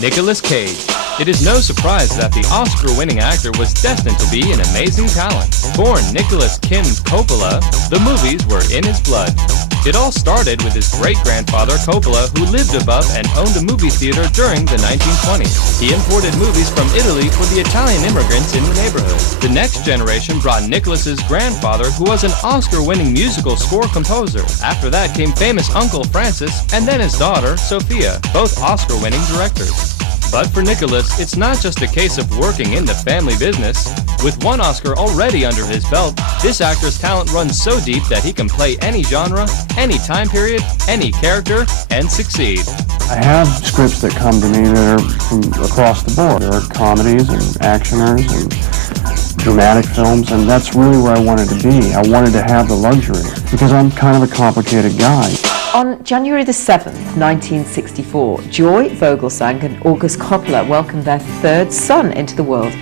Nicolas Cage. It is no surprise that the Oscar-winning actor was destined to be an amazing talent. Born Nicholas Kim Coppola, the movies were in his blood. It all started with his great-grandfather Coppola, who lived above and owned a movie theater during the 1920s. He imported movies from Italy for the Italian immigrants in the neighborhood. The next generation brought Nicholas's grandfather, who was an Oscar-winning musical score composer. After that came famous uncle Francis, and then his daughter Sophia, both Oscar-winning directors. But for Nicholas, it's not just a case of working in the family business. With one Oscar already under his belt, this actor's talent runs so deep that he can play any genre, any time period, any character, and succeed. I have scripts that come to me that are from across the board. There are comedies and actioners and dramatic films, and that's really where I wanted to be. I wanted to have the luxury, because I'm kind of a complicated guy. On January the 7th, 1964, Joy Vogelsang and August Coppola welcomed their third son into the world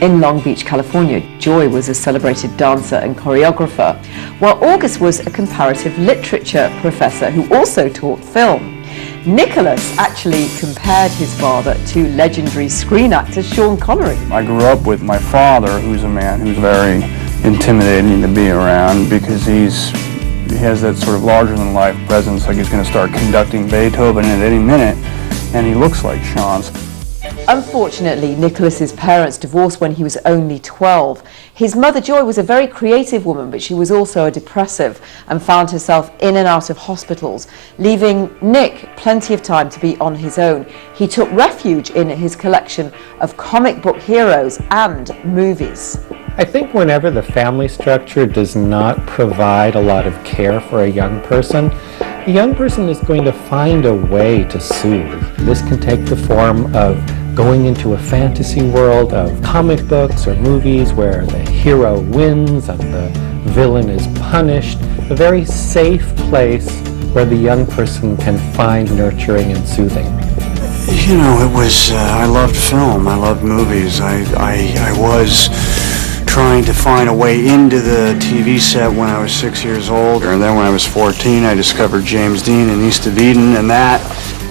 in Long Beach, California. Joy was a celebrated dancer and choreographer, while August was a comparative literature professor who also taught film. Nicholas actually compared his father to legendary screen actor Sean Connery. I grew up with my father, who's a man who's very intimidating to be around, because he has that sort of larger-than-life presence, like he's going to start conducting Beethoven at any minute, and he looks like Sean's. Unfortunately, Nicholas's parents divorced when he was only 12. His mother, Joy, was a very creative woman, but she was also a depressive and found herself in and out of hospitals, leaving Nick plenty of time to be on his own. He took refuge in his collection of comic book heroes and movies. I think whenever the family structure does not provide a lot of care for a young person is going to find a way to soothe. This can take the form of going into a fantasy world of comic books or movies where the hero wins and the villain is punished, a very safe place where the young person can find nurturing and soothing. You know, it was, I loved film, I loved movies. I was trying to find a way into the TV set when I was 6 years old, and then when I was 14 I discovered James Dean in East of Eden, and that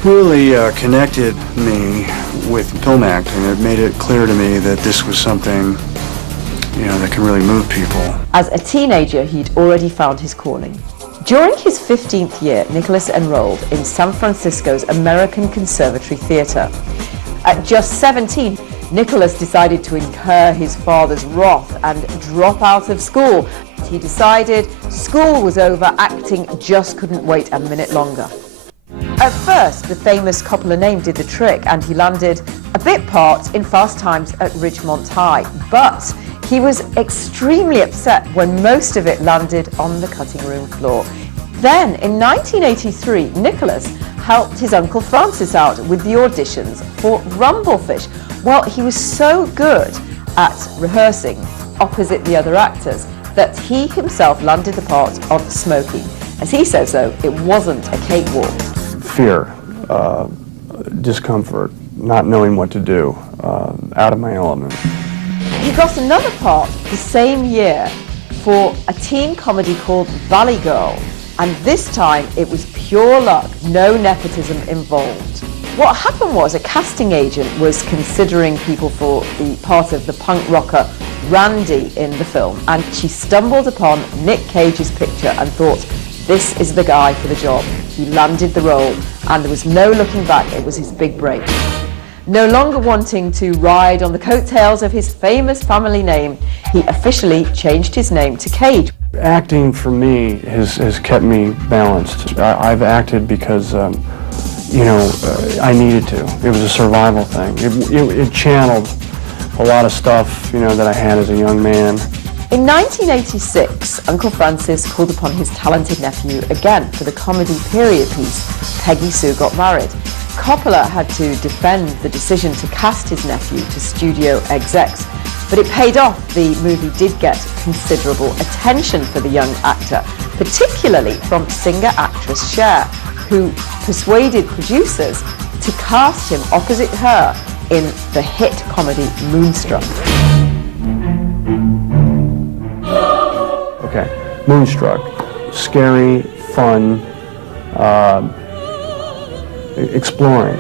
really connected me with film acting. It made it clear to me that this was something, you know, that can really move people. As a teenager, he'd already found his calling. During his 15th year, Nicholas enrolled in San Francisco's American Conservatory Theatre. At just 17, Nicholas decided to incur his father's wrath and drop out of school. He decided school was over, acting just couldn't wait a minute longer. At first, the famous Coppola name did the trick, and he landed a bit part in Fast Times at Ridgemont High, but he was extremely upset when most of it landed on the cutting room floor. Then, in 1983, Nicholas helped his uncle Francis out with the auditions for Rumblefish. Well, he was so good at rehearsing opposite the other actors that he himself landed the part of Smokey. As he says, though, it wasn't a cakewalk. Fear, discomfort, not knowing what to do, out of my element. He got another part the same year for a teen comedy called Valley Girl, and this time it was pure luck, no nepotism involved. What happened was a casting agent was considering people for the part of the punk rocker Randy in the film, and she stumbled upon Nick Cage's picture and thought, this is the guy for the job. He landed the role, and there was no looking back. It was his big break. No longer wanting to ride on the coattails of his famous family name, he officially changed his name to Cage. Acting for me has kept me balanced. I've acted because you know, I needed to. It was a survival thing. It channeled a lot of stuff, you know, that I had as a young man. In 1986, Uncle Francis called upon his talented nephew again for the comedy period piece, Peggy Sue Got Married. Coppola had to defend the decision to cast his nephew to studio execs, but it paid off. The movie did get considerable attention for the young actor, particularly from singer-actress Cher, who persuaded producers to cast him opposite her in the hit comedy Moonstruck. Okay, Moonstruck, scary, fun, exploring.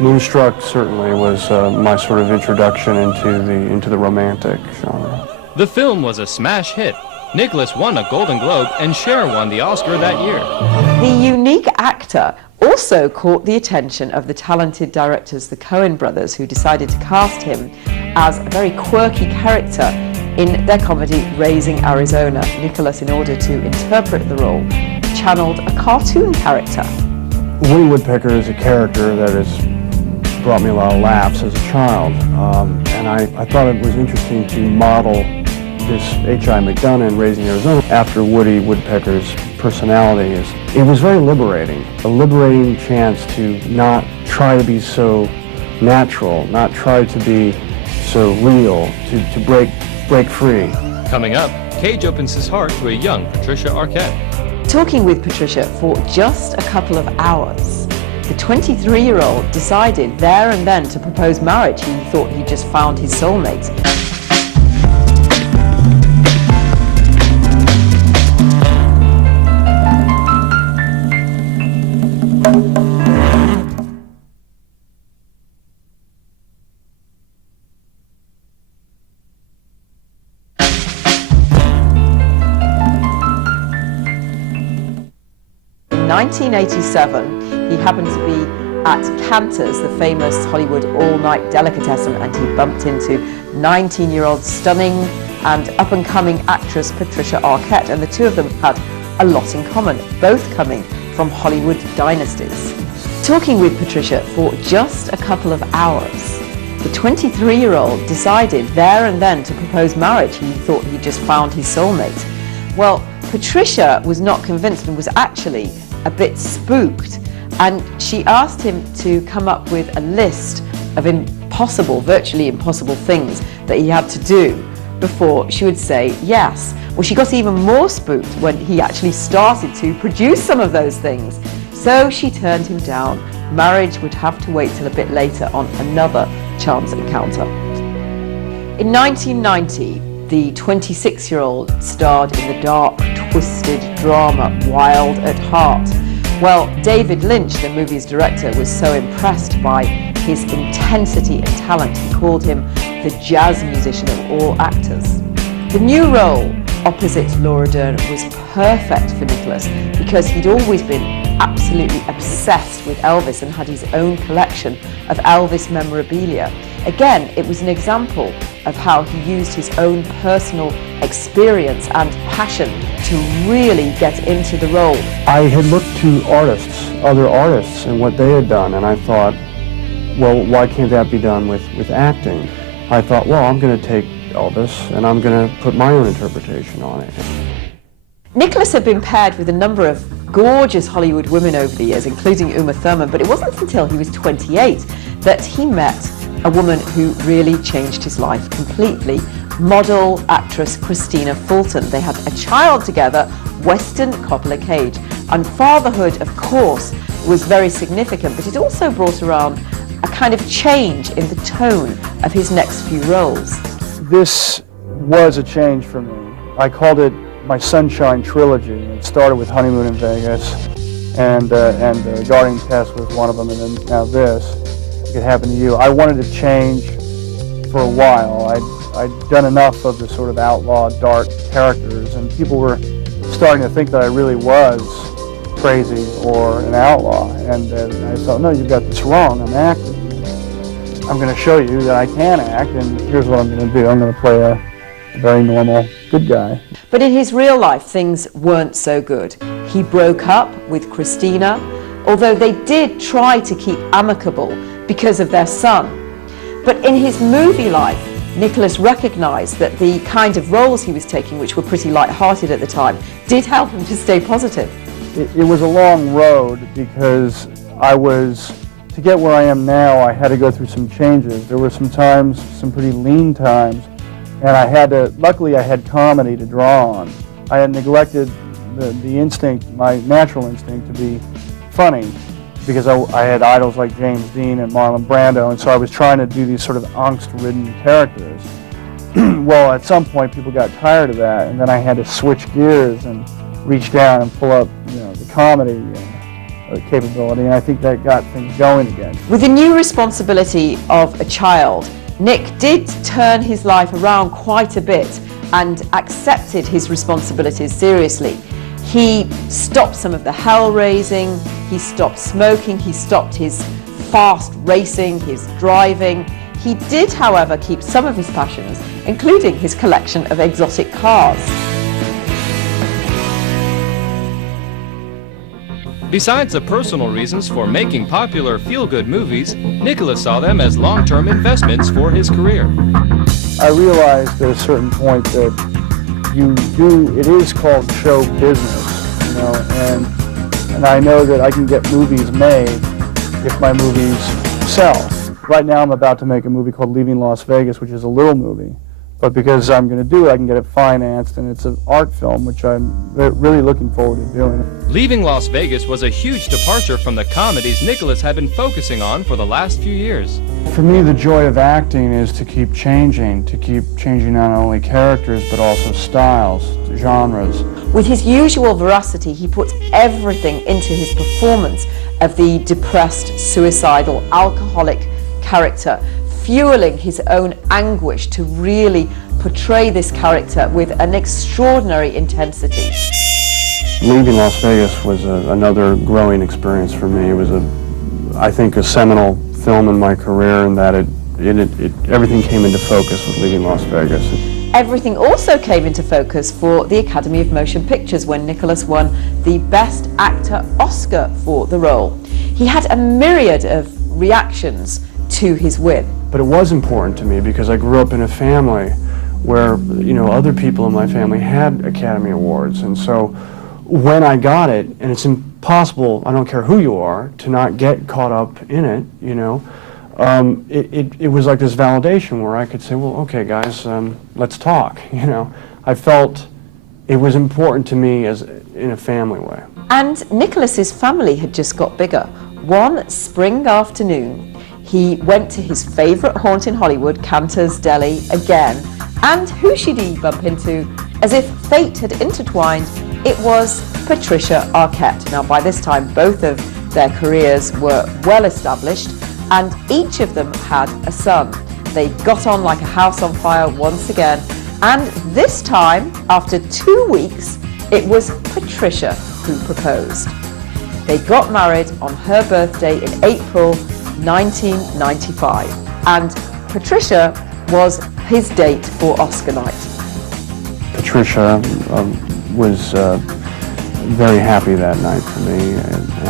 Moonstruck certainly was my sort of introduction into the romantic genre. The film was a smash hit. Nicholas won a Golden Globe and Cher won the Oscar that year. The unique actor also caught the attention of the talented directors, the Coen brothers, who decided to cast him as a very quirky character in their comedy Raising Arizona. Nicholas, in order to interpret the role, channeled a cartoon character. Woody Woodpecker is a character that has brought me a lot of laughs as a child, and I thought it was interesting to model this H.I. McDonough in Raising Arizona after Woody Woodpecker's personality. It was very liberating, a liberating chance to not try to be so natural, not try to be so real, to break free. Coming up, Cage opens his heart to a young Patricia Arquette. Talking with Patricia for just a couple of hours, the 23-year-old decided there and then to propose marriage. He thought he just found his soulmate. In 1987, he happened to be at Cantor's, the famous Hollywood all-night delicatessen, and he bumped into 19-year-old stunning and up-and-coming actress Patricia Arquette, and the two of them had a lot in common, both coming from Hollywood dynasties. Talking with Patricia for just a couple of hours, the 23-year-old decided there and then to propose marriage. He thought he just found his soulmate. Well, Patricia was not convinced and was actually a bit spooked, and she asked him to come up with a list of impossible, virtually impossible things that he had to do before she would say yes. Well, she got even more spooked when he actually started to produce some of those things. So she turned him down. Marriage would have to wait till a bit later on another chance encounter. In 1990, the 26-year-old starred in the dark, twisted drama Wild at Heart. Well, David Lynch, the movie's director, was so impressed by his intensity and talent, he called him the jazz musician of all actors. The new role opposite Laura Dern was perfect for Nicholas because he'd always been absolutely obsessed with Elvis and had his own collection of Elvis memorabilia. Again, it was an example of how he used his own personal experience and passion to really get into the role. I had looked to artists, other artists, and what they had done, and I thought, well, why can't that be done with acting? I thought, well, I'm going to take Elvis and I'm going to put my own interpretation on it. Nicholas had been paired with a number of gorgeous Hollywood women over the years, including Uma Thurman, but it wasn't until he was 28 that he met a woman who really changed his life completely. Model actress Christina Fulton. They had a child together, Weston Coppola Cage, and fatherhood, of course, was very significant, but it also brought around a kind of change in the tone of his next few roles. This was a change for me. I called it my Sunshine Trilogy. It started with Honeymoon in Vegas, and Guarding Tess was one of them, and then now this. It Could Happen to You. I wanted to change for a while. I'd done enough of the sort of outlaw, dark characters, and people were starting to think that I really was crazy or an outlaw. And I thought, no, you've got this wrong. I'm acting. I'm going to show you that I can act, and here's what I'm going to do. I'm going to play a very normal, good guy. But in his real life, things weren't so good. He broke up with Christina, although they did try to keep amicable because of their son. But in his movie life, Nicholas recognized that the kind of roles he was taking, which were pretty light-hearted at the time, did help him to stay positive. It was a long road because to get where I am now, I had to go through some changes. There were some times, some pretty lean times, and luckily I had comedy to draw on. I had neglected the instinct, my natural instinct to be funny, because I had idols like James Dean and Marlon Brando, and so I was trying to do these sort of angst-ridden characters. Well, at some point people got tired of that, and then I had to switch gears and reach down and pull up, the comedy capability, and I think that got things going again. With the new responsibility of a child, Nick did turn his life around quite a bit and accepted his responsibilities seriously. He stopped some of the hell-raising, he stopped smoking, he stopped his fast racing, his driving. He did, however, keep some of his passions, including his collection of exotic cars. Besides the personal reasons for making popular feel-good movies, Nicholas saw them as long-term investments for his career. I realized at a certain point that it is called show business, you know, and I know that I can get movies made if my movies sell. Right now I'm about to make a movie called Leaving Las Vegas, which is a little movie. But because I'm going to do it, I can get it financed, and it's an art film, which I'm really looking forward to doing. Leaving Las Vegas was a huge departure from the comedies Nicholas had been focusing on for the last few years. For me, the joy of acting is to keep changing not only characters, but also styles, genres. With his usual veracity, he puts everything into his performance of the depressed, suicidal, alcoholic character, fueling his own anguish to really portray this character with an extraordinary intensity. Leaving Las Vegas was another growing experience for me. It was, I think, a seminal film in my career, in that everything came into focus with Leaving Las Vegas. Everything also came into focus for the Academy of Motion Pictures when Nicholas won the Best Actor Oscar for the role. He had a myriad of reactions to his win. But it was important to me because I grew up in a family where, you know, other people in my family had Academy Awards, and so when I got it, and it's impossible, I don't care who you are, to not get caught up in it, you know, it was like this validation where I could say, well, okay guys, let's talk, you know. I felt it was important to me as in a family way. And Nicholas's family had just got bigger. One spring afternoon, he went to his favourite haunt in Hollywood, Cantor's Deli, again. And who should he bump into? As if fate had intertwined, it was Patricia Arquette. Now, by this time, both of their careers were well established, and each of them had a son. They got on like a house on fire once again, and this time, after 2 weeks, it was Patricia who proposed. They got married on her birthday in April 1995, and Patricia was his date for Oscar night. Patricia Was very happy that night for me,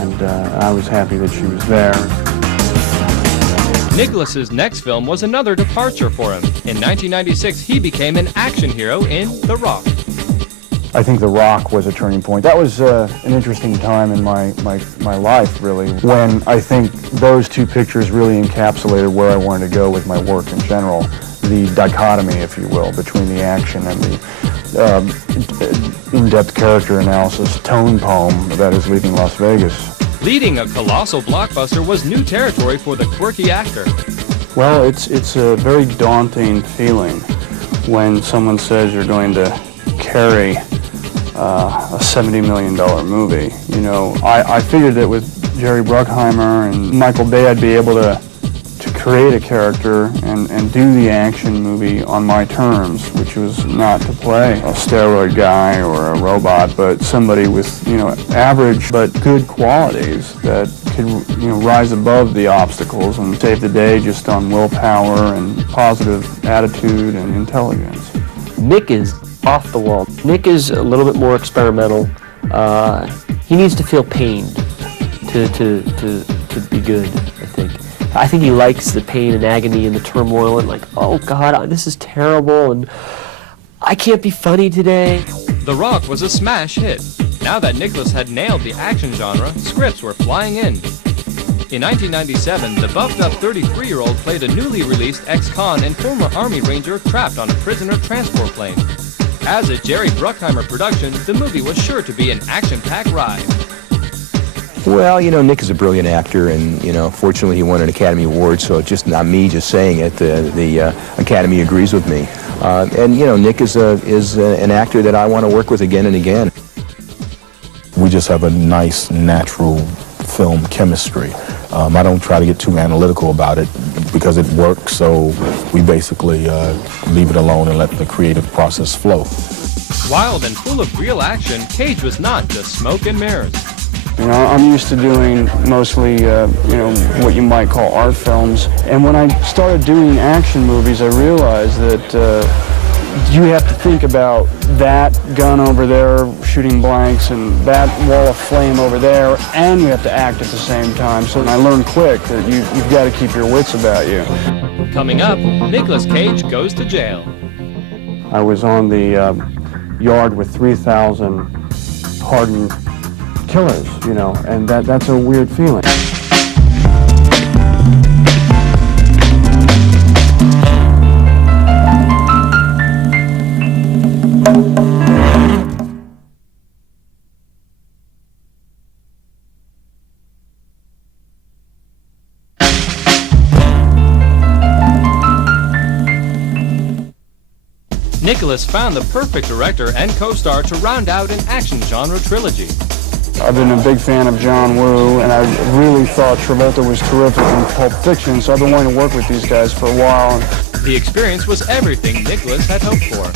and I was happy that she was there. Nicholas's next film was another departure for him. In 1996, he became an action hero in The Rock. I think The Rock was a turning point. That was an interesting time in my life, really, when I think those two pictures really encapsulated where I wanted to go with my work in general. The dichotomy, if you will, between the action and the in-depth character analysis tone poem that is Leaving Las Vegas. Leading a colossal blockbuster was new territory for the quirky actor. Well, it's a very daunting feeling when someone says you're going to carry a $70 million movie. You know, I figured that with Jerry Bruckheimer and Michael Bay I'd be able to create a character and do the action movie on my terms, which was not to play a steroid guy or a robot, but somebody with, you know, average but good qualities that could, you know, rise above the obstacles and save the day just on willpower and positive attitude and intelligence. Nick is off the wall. Nick is a little bit more experimental. He needs to feel pain to be good, I think. I think he likes the pain and agony and the turmoil and like, oh God, this is terrible and I can't be funny today. The Rock was a smash hit. Now that Nicholas had nailed the action genre, scripts were flying in. In 1997, the buffed-up 33-year-old played a newly released ex-con and former Army Ranger trapped on a prisoner transport plane. As a Jerry Bruckheimer production, the movie was sure to be an action-packed ride. Well, you know, Nick is a brilliant actor, and, you know, fortunately he won an Academy Award, so it's just not me just saying it. The Academy agrees with me. And, you know, Nick is an actor that I want to work with again and again. We just have a nice, natural film chemistry. I don't try to get too analytical about it because it works, so we basically leave it alone and let the creative process flow. Wild and full of real action, Cage was not just smoke and mirrors. You know, I'm used to doing mostly, you know, what you might call art films. And when I started doing action movies, I realized that you have to think about that gun over there shooting blanks and that wall of flame over there, and you have to act at the same time. So I learned quick that you've got to keep your wits about you. Coming up, Nicolas Cage goes to jail. I was on the yard with 3,000 hardened killers, you know, and that's a weird feeling. Nicolas found the perfect director and co-star to round out an action genre trilogy. I've been a big fan of John Woo, and I really thought Travolta was terrific in Pulp Fiction, so I've been wanting to work with these guys for a while. The experience was everything Nicolas had hoped for.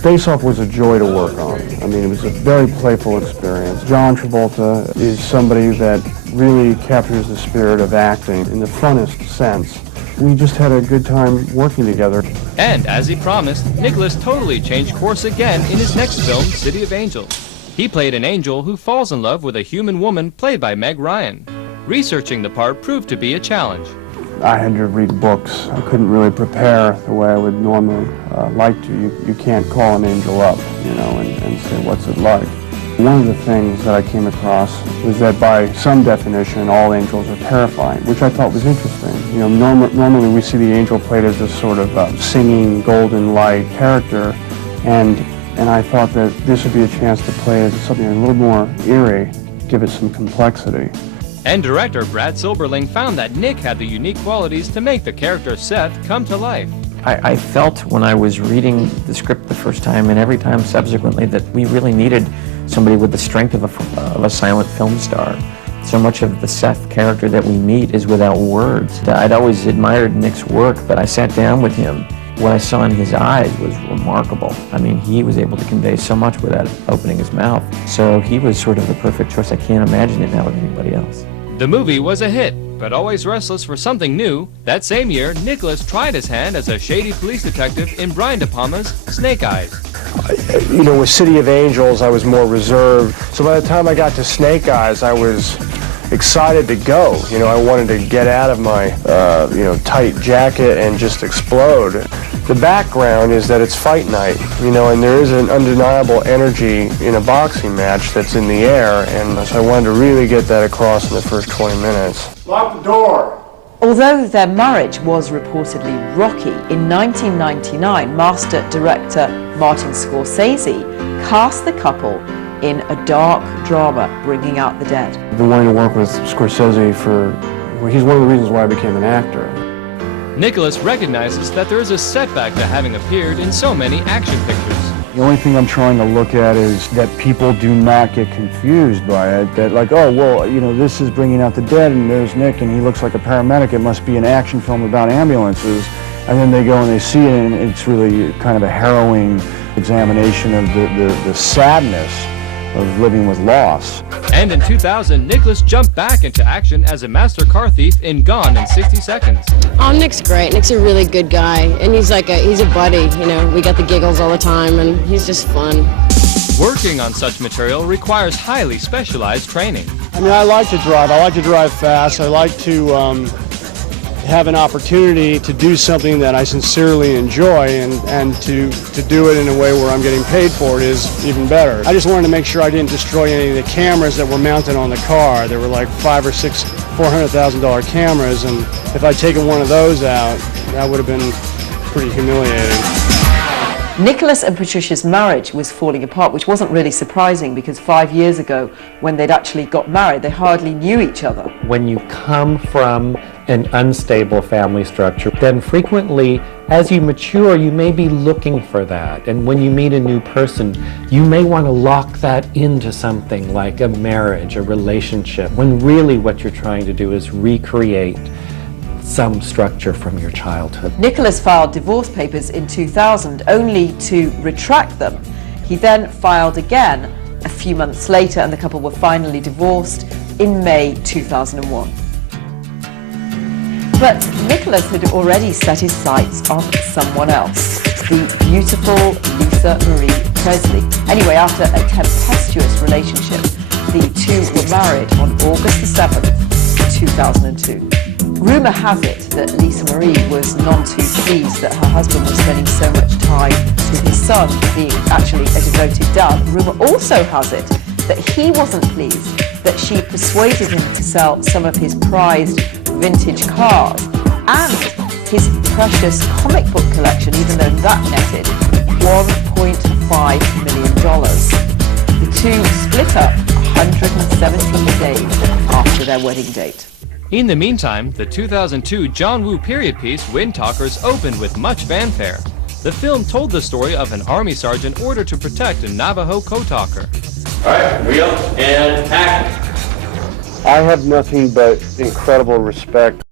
Face Off was a joy to work on. I mean, it was a very playful experience. John Travolta is somebody that really captures the spirit of acting in the funnest sense. We just had a good time working together. And as he promised, Nicolas totally changed course again in his next film, City of Angels. He played an angel who falls in love with a human woman played by Meg Ryan. Researching the part proved to be a challenge. I had to read books. I couldn't really prepare the way I would normally like to. You can't call an angel up, you know, and say, what's it like? One of the things that I came across was that by some definition, all angels are terrifying, which I thought was interesting. You know, normally we see the angel played as this sort of singing, golden light character, and I thought that this would be a chance to play as something a little more eerie, give it some complexity. And director Brad Silberling found that Nick had the unique qualities to make the character Seth come to life. I felt when I was reading the script the first time and every time subsequently that we really needed somebody with the strength of a silent film star. So much of the Seth character that we meet is without words. I'd always admired Nick's work, but I sat down with him. What I saw in his eyes was remarkable. I mean, he was able to convey so much without opening his mouth. So he was sort of the perfect choice. I can't imagine it now with anybody else. The movie was a hit, but always restless for something new. That same year, Nicolas tried his hand as a shady police detective in Brian De Palma's Snake Eyes. You know, with City of Angels, I was more reserved. So by the time I got to Snake Eyes, I was excited to go. You know, I wanted to get out of my, you know, tight jacket and just explode. The background is that it's fight night, you know, and there is an undeniable energy in a boxing match that's in the air, and so I wanted to really get that across in the first 20 minutes. Lock the door! Although their marriage was reportedly rocky, in 1999, master director Martin Scorsese cast the couple in a dark drama, Bringing Out the Dead. I've been wanting to work with Scorsese he's one of the reasons why I became an actor. Nicolas recognizes that there is a setback to having appeared in so many action pictures. The only thing I'm trying to look at is that people do not get confused by it. That like, oh, well, you know, this is Bringing Out the Dead and there's Nick and he looks like a paramedic. It must be an action film about ambulances. And then they go and they see it and it's really kind of a harrowing examination of the sadness of living with loss. And in 2000, Nicolas jumped back into action as a master car thief in Gone in 60 Seconds. Oh, Nick's great. Nick's a really good guy, and he's a buddy, you know. We got the giggles all the time, and he's just fun. Working on such material requires highly specialized training. I mean, I like to drive. I like to drive fast. I like to have an opportunity to do something that I sincerely enjoy, and to do it in a way where I'm getting paid for it is even better. I just wanted to make sure I didn't destroy any of the cameras that were mounted on the car. There were like $5,000 or $400,000 cameras, and if I'd taken one of those out, that would have been pretty humiliating. Nicolas and Patricia's marriage was falling apart, which wasn't really surprising because 5 years ago, when they'd actually got married, they hardly knew each other. When you come from an unstable family structure, then frequently, as you mature, you may be looking for that. And when you meet a new person, you may want to lock that into something like a marriage, a relationship, when really what you're trying to do is recreate some structure from your childhood. Nicholas filed divorce papers in 2000 only to retract them. He then filed again a few months later, and the couple were finally divorced in May 2001. But Nicholas had already set his sights on someone else, the beautiful Lisa Marie Presley. Anyway, after a tempestuous relationship, the two were married on August the 7th, 2002. Rumour has it that Lisa Marie was none too pleased that her husband was spending so much time with his son, being actually a devoted dad. Rumour also has it that he wasn't pleased that she persuaded him to sell some of his prized vintage cars and his precious comic book collection, even though that netted $1.5 million. The two split up 117 days after their wedding date. In the meantime, the 2002 John Woo period piece Wind Talkers opened with much fanfare. The film told the story of an army sergeant ordered to protect a Navajo code talker. All right, reel and action. I have nothing but incredible respect